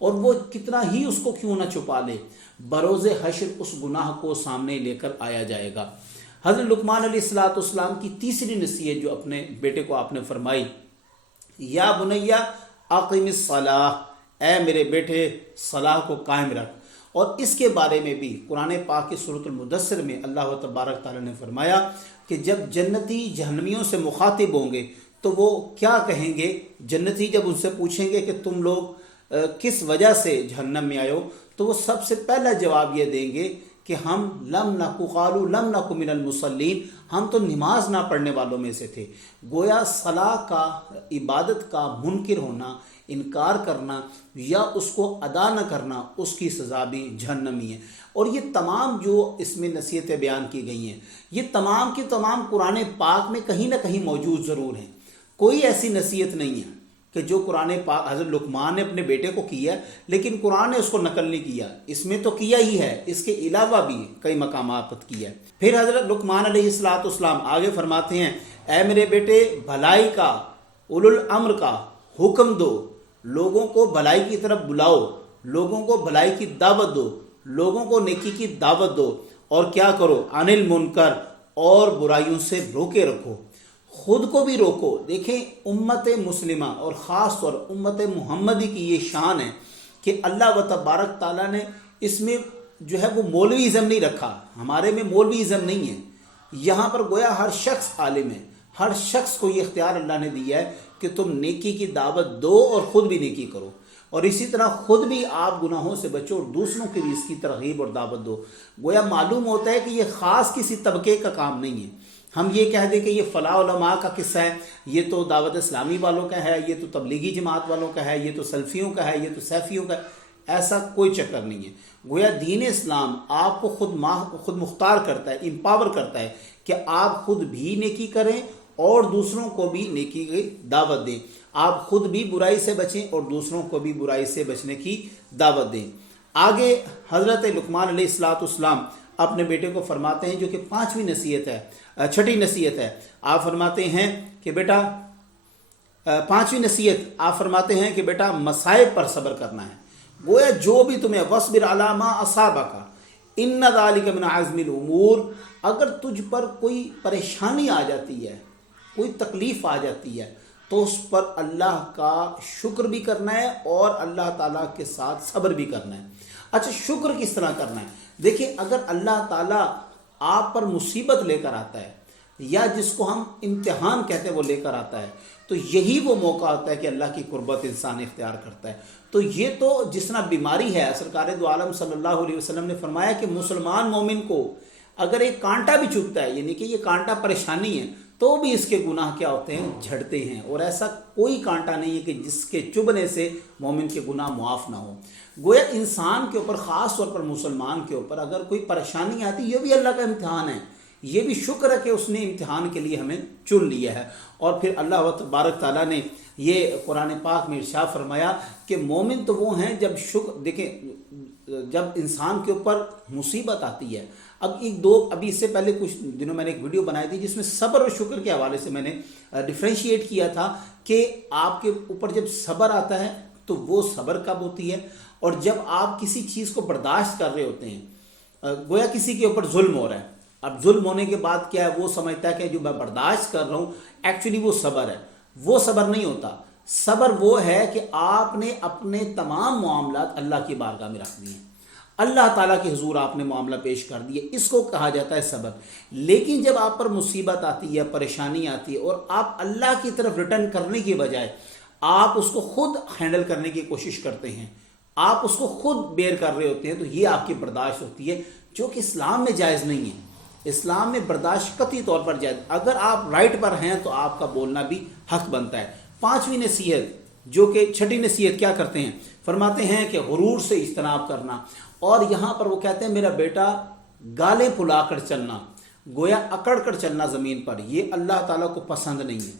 اور وہ کتنا ہی اس کو کیوں نہ چھپا لے، بروز حشر اس گناہ کو سامنے لے کر آیا جائے گا۔ حضرت لقمان علیہ السلام کی تیسری نصیحت جو اپنے بیٹے کو آپ نے فرمائی، یا بنیا اقم الصلاۃ، اے میرے بیٹے صلاح کو قائم رکھ۔ اور اس کے بارے میں بھی قرآن پاک کی سورۃ المدثر میں اللہ تبارک تعالیٰ نے فرمایا کہ جب جنتی جہنمیوں سے مخاطب ہوں گے تو وہ کیا کہیں گے؟ جنتی جب ان سے پوچھیں گے کہ تم لوگ کس وجہ سے جہنم میں آئے ہو، تو وہ سب سے پہلا جواب یہ دیں گے کہ ہم لم نکو من المصلین، ہم تو نماز نہ پڑھنے والوں میں سے تھے۔ گویا صلاح کا، عبادت کا منکر ہونا، انکار کرنا یا اس کو ادا نہ کرنا، اس کی سزا بھی جہنمی ہے۔ اور یہ تمام جو اس میں نصیحتیں بیان کی گئی ہیں، یہ تمام کی تمام قرآن پاک میں کہیں نہ کہیں موجود ضرور ہیں۔ کوئی ایسی نصیحت نہیں ہے کہ جو قرآن پاک حضرت لقمان نے اپنے بیٹے کو کیا ہے لیکن قرآن نے اس کو نقل نہیں کیا، اس میں تو کیا ہی ہے، اس کے علاوہ بھی کئی مقامات پر کیا ہے۔ پھر حضرت لقمان علیہ السلام آگے فرماتے ہیں، اے میرے بیٹے بھلائی کا، اولو الامر کا حکم دو، لوگوں کو بھلائی کی طرف بلاؤ، لوگوں کو بھلائی کی دعوت دو، لوگوں کو نیکی کی دعوت دو، اور کیا کرو؟ عن المنکر، اور برائیوں سے روکے رکھو، خود کو بھی روکو۔ دیکھیں امت مسلمہ اور خاص طور امت محمدی کی یہ شان ہے کہ اللہ و تبارک تعالیٰ نے اس میں جو ہے وہ مولوی ازم نہیں رکھا، ہمارے میں مولوی ازم نہیں ہے، یہاں پر گویا ہر شخص عالم ہے، ہر شخص کو یہ اختیار اللہ نے دیا ہے کہ تم نیکی کی دعوت دو اور خود بھی نیکی کرو، اور اسی طرح خود بھی آپ گناہوں سے بچو اور دوسروں کی بھی اس کی ترغیب اور دعوت دو۔ گویا معلوم ہوتا ہے کہ یہ خاص کسی طبقے کا کام نہیں ہے۔ ہم یہ کہہ دیں کہ یہ فلاں علماء کا قصہ ہے، یہ تو دعوت اسلامی والوں کا ہے، یہ تو تبلیغی جماعت والوں کا ہے، یہ تو سلفیوں کا ہے، یہ تو سیفیوں کا ہے، ایسا کوئی چکر نہیں ہے۔ گویا دین اسلام آپ کو خود مختار کرتا ہے، امپاور کرتا ہے کہ آپ خود بھی نیکی کریں اور دوسروں کو بھی نیکی کی دعوت دیں، آپ خود بھی برائی سے بچیں اور دوسروں کو بھی برائی سے بچنے کی دعوت دیں۔ آگے حضرت لقمان علیہ السلام اپنے بیٹے کو فرماتے ہیں، جو کہ چھٹی نصیحت ہے، آپ فرماتے ہیں کہ بیٹا پانچویں نصیحت آپ فرماتے ہیں کہ بیٹا مصائب پر صبر کرنا ہے۔ گویا جو بھی تمہیں وَاصْبِرْ عَلَىٰ مَا أَصَابَكَ إِنَّ ذَلِكَ مِنْ عَزْمِ الْأُمُورِ، اگر تجھ پر کوئی پریشانی آ جاتی ہے، کوئی تکلیف آ جاتی ہے، تو اس پر اللہ کا شکر بھی کرنا ہے اور اللہ تعالیٰ کے ساتھ صبر بھی کرنا ہے۔ اچھا شکر کس طرح کرنا ہے؟ دیکھیں اگر اللہ تعالیٰ آپ پر مصیبت لے کر آتا ہے یا جس کو ہم امتحان کہتے ہیں وہ لے کر آتا ہے، تو یہی وہ موقع ہوتا ہے کہ اللہ کی قربت انسان اختیار کرتا ہے۔ تو یہ تو جس طرح بیماری ہے، سرکار دو عالم صلی اللہ علیہ وسلم نے فرمایا کہ مسلمان مومن کو اگر ایک کانٹا بھی چبھتا ہے، یعنی کہ یہ کانٹا پریشانی ہے، تو بھی اس کے گناہ کیا ہوتے ہیں؟ جھڑتے ہیں، اور ایسا کوئی کانٹا نہیں ہے کہ جس کے چبھنے سے مومن کے گناہ معاف نہ ہو۔ گویا انسان کے اوپر، خاص طور پر مسلمان کے اوپر اگر کوئی پریشانی آتی، یہ بھی اللہ کا امتحان ہے، یہ بھی شکر ہے کہ اس نے امتحان کے لیے ہمیں چن لیا ہے۔ اور پھر اللہ تبارک تعالیٰ نے یہ قرآن پاک میں ارشاد فرمایا کہ مومن تو وہ ہیں جب جب انسان کے اوپر مصیبت آتی ہے۔ ابھی اس سے پہلے کچھ دنوں میں نے ایک ویڈیو بنائی تھی جس میں صبر اور شکر کے حوالے سے میں نے ڈیفرینشیٹ کیا تھا کہ آپ کے اوپر جب صبر آتا ہے تو وہ صبر کب ہوتی ہے، اور جب آپ کسی چیز کو برداشت کر رہے ہوتے ہیں، گویا کسی کے اوپر ظلم ہو رہا ہے، اب ظلم ہونے کے بعد کیا ہے، وہ سمجھتا ہے کہ جو میں برداشت کر رہا ہوں ایکچولی وہ صبر ہے۔ وہ صبر نہیں ہوتا، صبر وہ ہے کہ آپ نے اپنے تمام معاملات اللہ کی بارگاہ میں رکھ دیے، اللہ تعالیٰ کے حضور آپ نے معاملہ پیش کر دیے، اس کو کہا جاتا ہے صبر۔ لیکن جب آپ پر مصیبت آتی ہے، پریشانی آتی ہے، اور آپ اللہ کی طرف ریٹرن کرنے کی بجائے آپ اس کو خود ہینڈل کرنے کی کوشش کرتے ہیں، آپ اس کو خود بیئر کر رہے ہوتے ہیں، تو یہ آپ کی برداشت ہوتی ہے، جو کہ اسلام میں جائز نہیں ہے۔ اسلام میں برداشت قطعی طور پر جائز، اگر آپ رائٹ پر ہیں تو آپ کا بولنا بھی حق بنتا ہے۔ پانچویں نصیحت، جو کہ چھٹی نصیحت کیا کرتے ہیں، فرماتے ہیں کہ غرور سے اجتناب کرنا، اور یہاں پر وہ کہتے ہیں میرا بیٹا گالیں پھلا کر چلنا، گویا اکڑ کر چلنا زمین پر، یہ اللہ تعالیٰ کو پسند نہیں ہے۔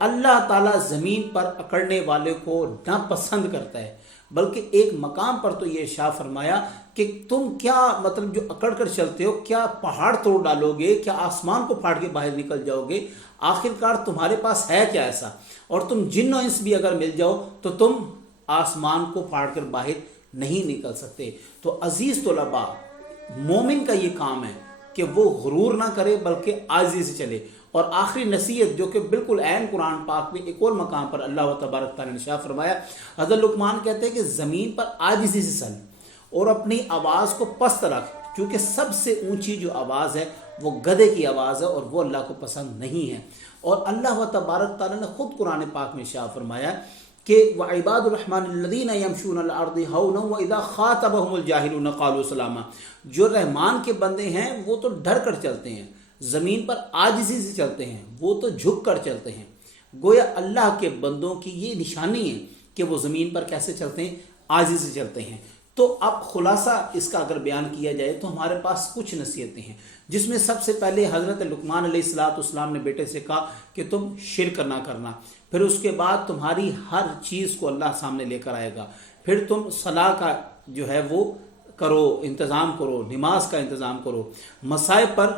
اللہ تعالیٰ زمین پر اکڑنے والے کو ناپسند کرتا ہے، بلکہ ایک مقام پر تو یہ ارشاد فرمایا کہ تم کیا مطلب جو اکڑ کر چلتے ہو، کیا پہاڑ توڑ ڈالو گے، کیا آسمان کو پھاڑ کے باہر نکل جاؤ گے، آخر کار تمہارے پاس ہے کیا ایسا، اور تم جن و انس بھی اگر مل جاؤ تو تم آسمان کو پھاڑ کر باہر نہیں نکل سکتے۔ تو عزیز طلباء، مومن کا یہ کام ہے کہ وہ غرور نہ کرے بلکہ عاجزی سے چلے۔ اور آخری نصیحت جو کہ بالکل عین قرآن پاک میں ایک اور مقام پر اللہ تبارک تعالیٰ نے ارشاد فرمایا، حضرت لقمان کہتے ہیں کہ زمین پر عاجزی سے چل اور اپنی آواز کو پست رکھ، کیونکہ سب سے اونچی جو آواز ہے وہ گدھے کی آواز ہے اور وہ اللہ کو پسند نہیں ہے۔ اور اللہ تبارک تعالیٰ نے خود قرآن پاک میں ارشاد فرمایا کہ وَعِبَادُ الرَّحْمَنِ الَّذِينَ يَمْشُونَ عَلَى الْأَرْضِ هَوْنًا وَإِذَا خَاطَبَهُمُ الْجَاهِلُونَ قَالُوا سَلَامًا، جو رحمان کے بندے ہیں وہ تو ڈر کر چلتے ہیں، زمین پر عاجزی سے چلتے ہیں، وہ تو جھک کر چلتے ہیں۔ گویا اللہ کے بندوں کی یہ نشانی ہے کہ وہ زمین پر کیسے چلتے ہیں، عاجزی سے چلتے ہیں۔ تو اب خلاصہ اس کا اگر بیان کیا جائے تو ہمارے پاس کچھ نصیحتیں ہیں، جس میں سب سے پہلے حضرت لقمان علیہ السلام نے بیٹے سے کہا کہ تم شرک نہ کرنا، پھر اس کے بعد تمہاری ہر چیز کو اللہ سامنے لے کر آئے گا، پھر تم صلاح کا جو ہے وہ کرو، انتظام کرو، نماز کا انتظام کرو، مصائب پر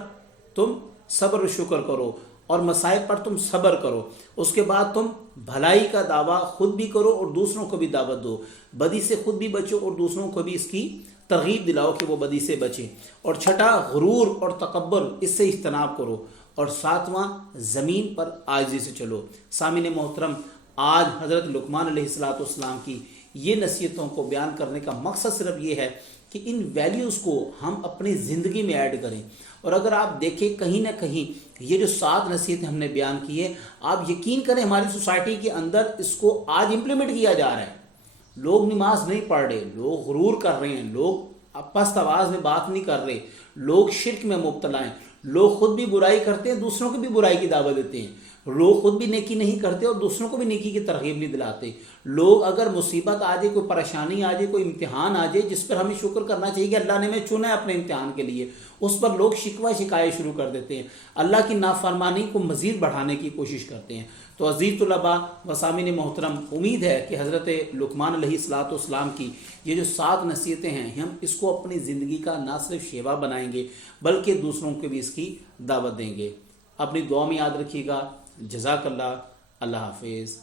تم صبر و شکر کرو اور مصائب پر تم صبر کرو، اس کے بعد تم بھلائی کا دعویٰ خود بھی کرو اور دوسروں کو بھی دعوت دو، بدی سے خود بھی بچو اور دوسروں کو بھی اس کی ترغیب دلاؤ کہ وہ بدی سے بچیں، اور چھٹا غرور اور تکبر، اس سے اجتناب کرو، اور ساتواں زمین پر عاجزی سے چلو۔ سامعین محترم، آج حضرت لقمان علیہ السلام کی یہ نصیحتوں کو بیان کرنے کا مقصد صرف یہ ہے کہ ان ویلیوز کو ہم اپنی زندگی میں ایڈ کریں۔ اور اگر آپ دیکھیں کہیں نہ کہیں یہ جو 7 نصیحتیں ہم نے بیان کی ہے، آپ یقین کریں ہماری سوسائٹی کے اندر اس کو آج امپلیمنٹ کیا جا رہا ہے۔ لوگ نماز نہیں پڑھ رہے، لوگ غرور کر رہے ہیں، لوگ پست آواز میں بات نہیں کر رہے، لوگ شرک میں مبتلا ہیں، لوگ خود بھی برائی کرتے ہیں، دوسروں کو بھی برائی کی دعوت دیتے ہیں، لوگ خود بھی نیکی نہیں کرتے اور دوسروں کو بھی نیکی کی ترغیب نہیں دلاتے۔ لوگ اگر مصیبت آ جائے، کوئی پریشانی آ جائے، کوئی امتحان آ جائے جس پر ہمیں شکر کرنا چاہیے کہ اللہ نے ہمیں چنا ہے اپنے امتحان کے لیے، اس پر لوگ شکوہ شکایت شروع کر دیتے ہیں، اللہ کی نافرمانی کو مزید بڑھانے کی کوشش کرتے ہیں۔ تو عزیز طلباء و سامعین محترم، امید ہے کہ حضرت لقمان علیہ السلام کی یہ جو 7 نصیحتیں ہیں، ہم اس کو اپنی زندگی کا نہ صرف شیوا بنائیں گے بلکہ دوسروں کو بھی اس کی دعوت دیں گے۔ اپنی دعا میں یاد رکھیے گا۔ جزاک اللہ۔ اللہ حافظ۔